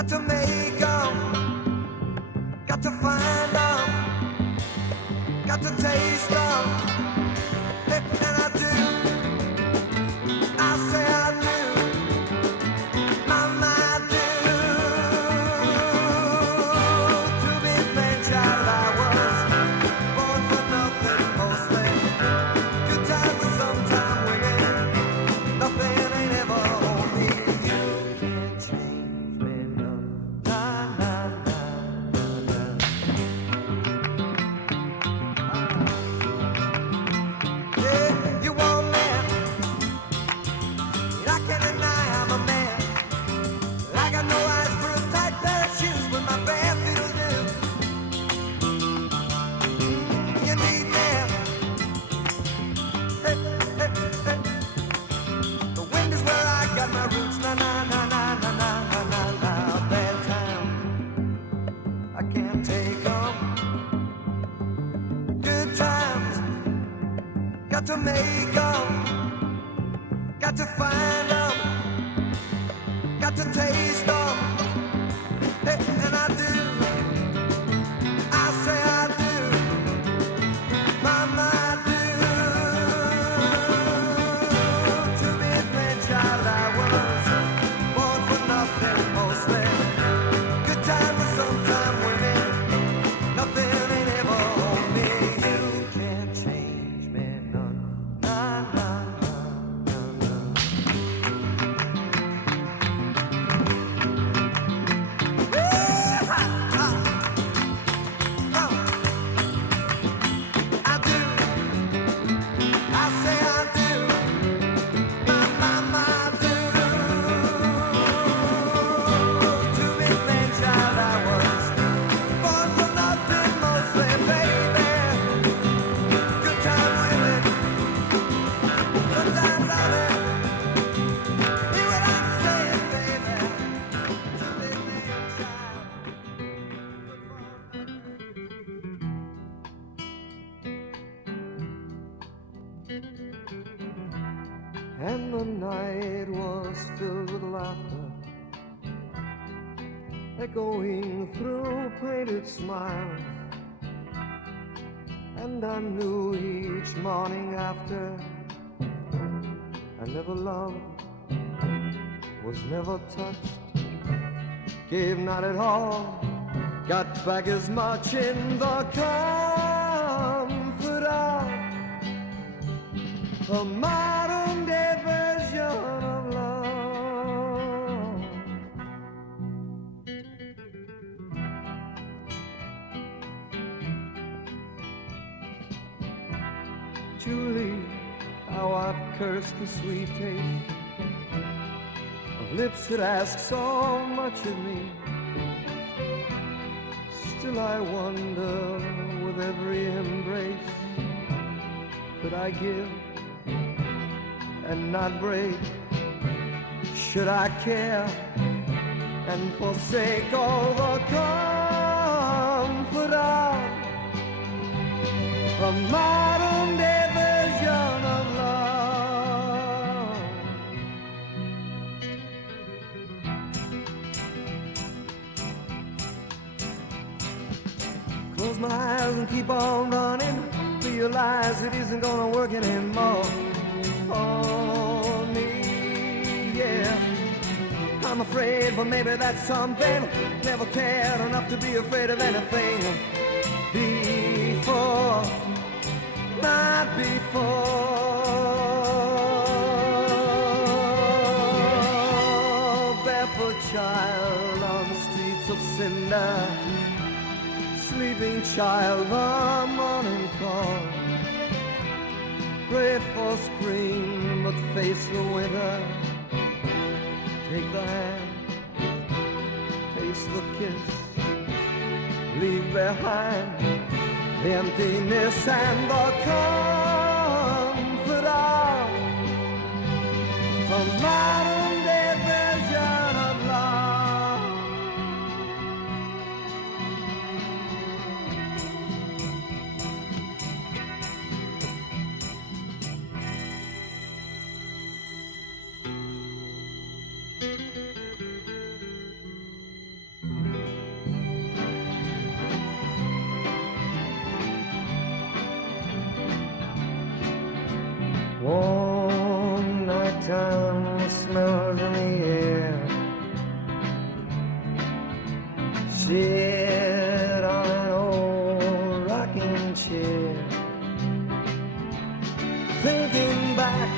Got to make 'em, got to find 'em, got to taste 'em. And I do, I say I do, mama I do. To be plain child I was born for nothing mostly. Good times and sometime winning, nothing ain't ever on me. You can't change me, no. Nah, nah, nah, nah, nah. Yeah, you want me, and I can't deny I'm a man. I got no eyes for a tight pair of shoes, but my bare feet will do. You need me. Hey, hey, hey. The wind is where I got my roots. Na na na na na na na na na. Bad time, I can't take 'em. Good times, got to make 'em, got to find 'em, got to taste 'em. Hey, and I do, I say I do, mama I do. To be a plain child I was born for nothing mostly. Good time and sometime winning, nothing ain't ever on me. You can't change me none. Nah, nah, nah, nah, nah. I do, I say I do, my I do. To be plain child I was born for nothing mostly, baby. Good time women, sometimes loving. Hear what I'm saying, baby. To be plain child. And the night was filled with laughter, echoing through painted smiles. And I knew each morning after I never loved, was never touched, gave not at all, got back as much in the comfort of a modern day version of love. Julie, how I've cursed the sweet taste of lips that ask so much of me. Still I wonder with every embrace, could I give and not break? Should I care and forsake all the comfort of a modern day version of love? Close my eyes and keep on running, realize it isn't gonna work anymore for me, yeah. I'm afraid, but maybe that's something. Never cared enough to be afraid of anything before, not before. Barefoot child on the streets of cinder, sleeping child, the morning call. Pray for spring, but face the winter. Take the hand, taste the kiss, leave behind the emptiness and the comfort of the modern day version of love. sit on an old rocking chair, thinking back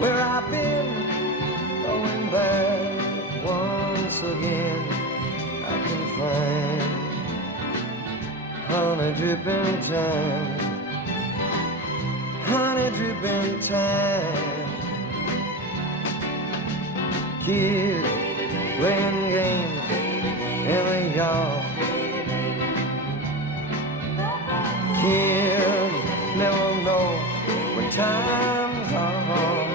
where I've been, going back once again. I can find honey dripping time, honey dripping time. Kids playing games in the yard. Kids never know when times are hard,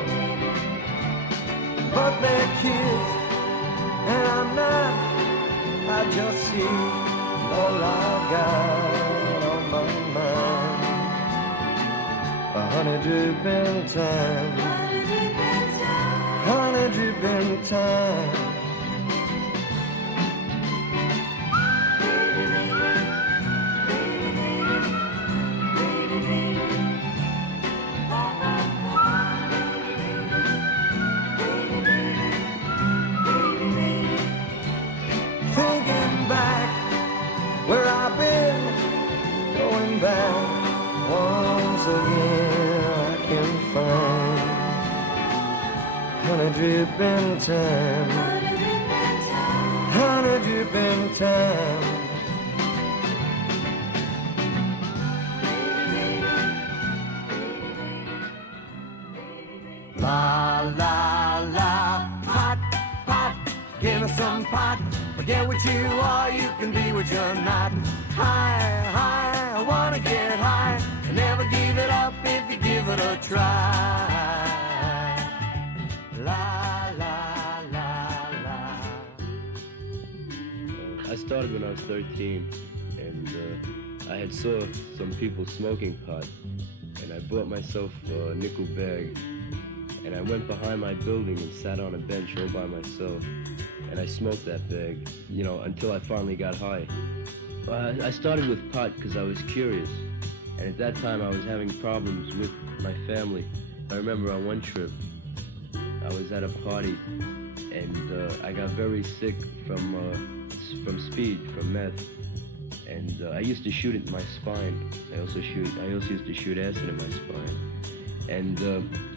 but they're kids and I'm not. I just see all I got on my mind. A honey dripping time, honey dripping time. Thinking back where I've been, going back once again. I can find honey dripping time, honey dripping time. La la la, pot, pot, give me some pot. Forget what you are, you can be what you're not. High, high, I wanna get high. And never give it up if you give it a try. La la la la. I started when I was 13, and I had saw some people smoking pot, and I bought myself a nickel bag, and I went behind my building and sat on a bench all by myself, and I smoked that bag, you know, until I finally got high. I started with pot because I was curious, and at that time I was having problems with my family. I remember on one trip, I was at a party, and I got very sick from speed, from meth, and I used to shoot it in my spine. I also used to shoot acid in my spine, and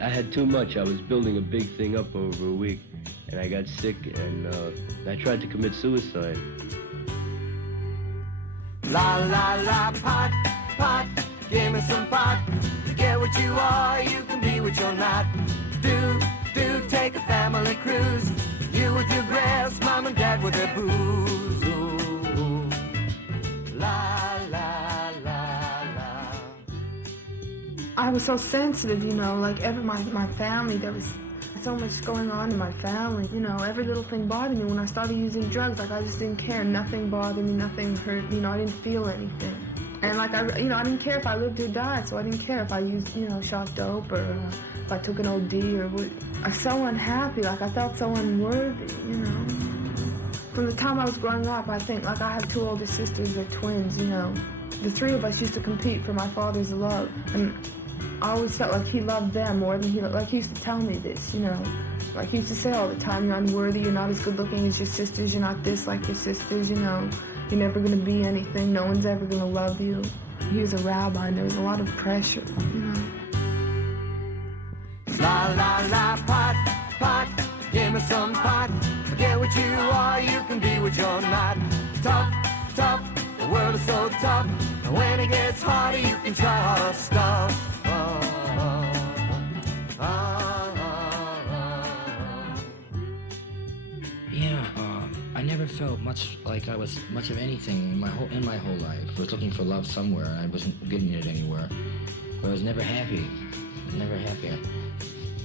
I had too much. I was building a big thing up over a week, and I got sick, and I tried to commit suicide. La la la, pot, pot, give me some pot. Forget what you are, you can be what you're not. Do, take a family cruise. You with your grass, mom and dad with their booze. Ooh, la la la la. I was so sensitive, you know, like my family, there was so much going on in my family, you know, every little thing bothered me. When I started using drugs, like I just didn't care. Nothing bothered me, nothing hurt, you know, I didn't feel anything. And like I didn't care if I lived or died, so I didn't care if I used, you know, shot dope or if I took an OD or what. I was so unhappy, like I felt so unworthy, you know. From the time I was growing up, I think, like I have two older sisters, they're twins, you know. The three of us used to compete for my father's love, and I always felt like he loved them more than he used to tell me this, you know. Like he used to say all the time, you're unworthy, you're not as good looking as your sisters, you're not this like your sisters, you know. You're never gonna be anything, no one's ever gonna love you. He was a rabbi and there was a lot of pressure, you know. La la la, pot, pot, give me some pot. Forget what you are, you can be what you're not. Tough, tough, the world is so tough. And when it gets harder, you can try harder stuff. I never felt much like I was much of anything in my whole life. I was looking for love somewhere, and I wasn't getting it anywhere. But I was never happy. Never happy.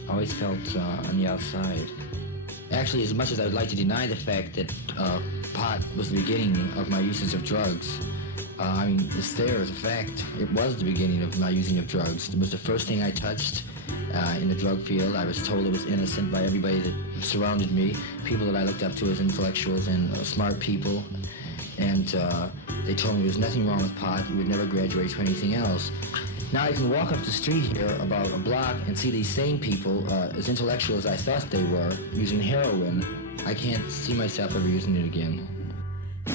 I always felt on the outside. Actually, as much as I would like to deny the fact that pot was the beginning of my usage of drugs, I mean, it's there as a fact. It was the beginning of my using of drugs. It was the first thing I touched in the drug field. I was told it was innocent by everybody that surrounded me, people that I looked up to as intellectuals and smart people. And they told me there was nothing wrong with pot. You would never graduate to anything else. Now I can walk up the street here about a block and see these same people, as intellectual as I thought they were, using heroin. I can't see myself ever using it again.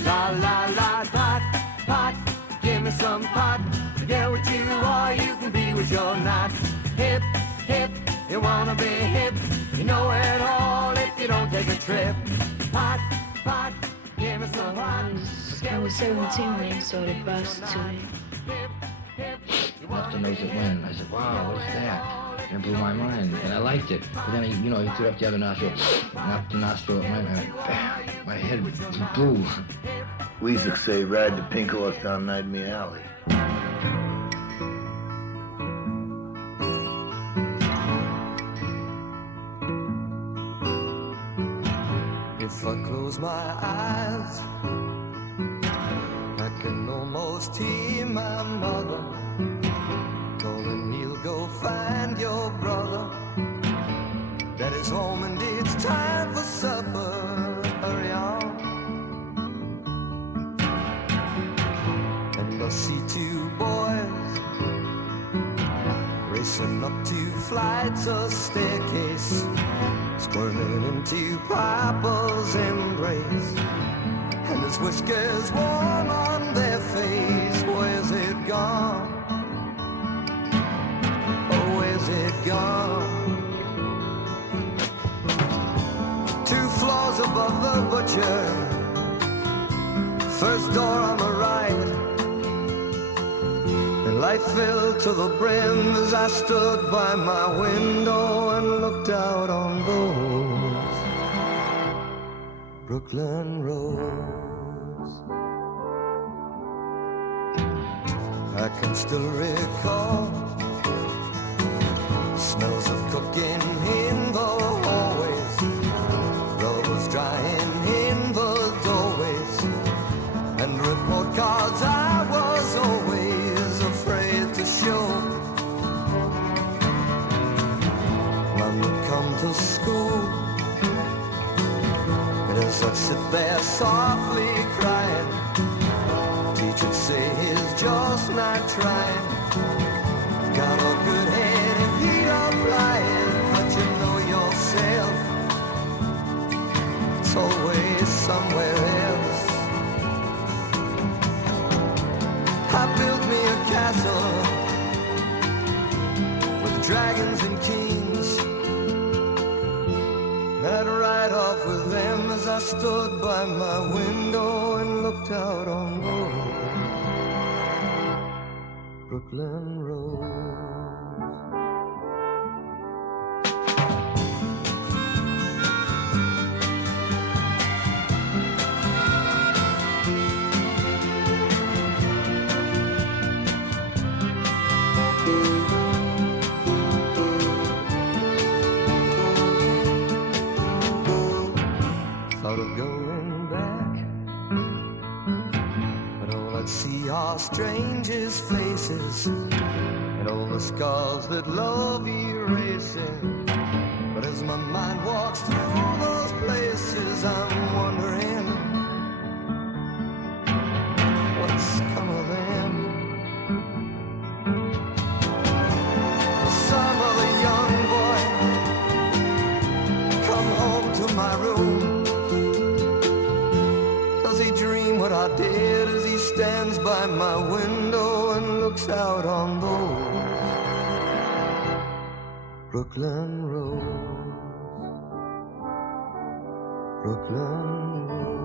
La la la pot, pot, give me some pot. Forget what you are, you can be what you're not. Hip, hip, you wanna be hip. You know it all if you don't take a trip. Pot, pot, give me some pot. I was 17 when I started prostituting. Left the nose at wind. I said, wow, what is that? And it blew my mind, and I liked it. But then, he threw up the other nostril, knocked the nostril at mine, and bam, my head blew. We used to say, ride the pink horse down Nightmare Alley. If I close my eyes, I can almost hear my mother calling, Neil, go find your brother. Daddy's home and it's time for supper. Hurry on. And I see two boys racing up two flights of staircase, squirming into Papa's embrace, and his whiskers warm on their face. Where's it gone? Oh, where's it gone? 2 floors above the butcher, first door on the right, and light filled to the brim as I stood by my window and looked out on those Brooklyn roads. I can still recall smells of cooking in the hallways, clothes drying in the doorways, and report cards I was always afraid to show. Mom would come to school, and as I'd sit there softly crying, teacher'd say he's just not trying. Got a good head and he'd applying, but you know yourself, it's always somewhere else. I built me a castle with dragons and kings, and I'd ride off with them as I stood by my window and looked out on those Brooklyn roads. Thought of going back, but all I'd see are strangers' faces and all the scars that love erasing. But as my mind walks through those places, I'm wondering what's come of them. Some other young boy come home to my room. Does he dream what I did as he stands by my window and looks out on those Brooklyn roads, Brooklyn roads.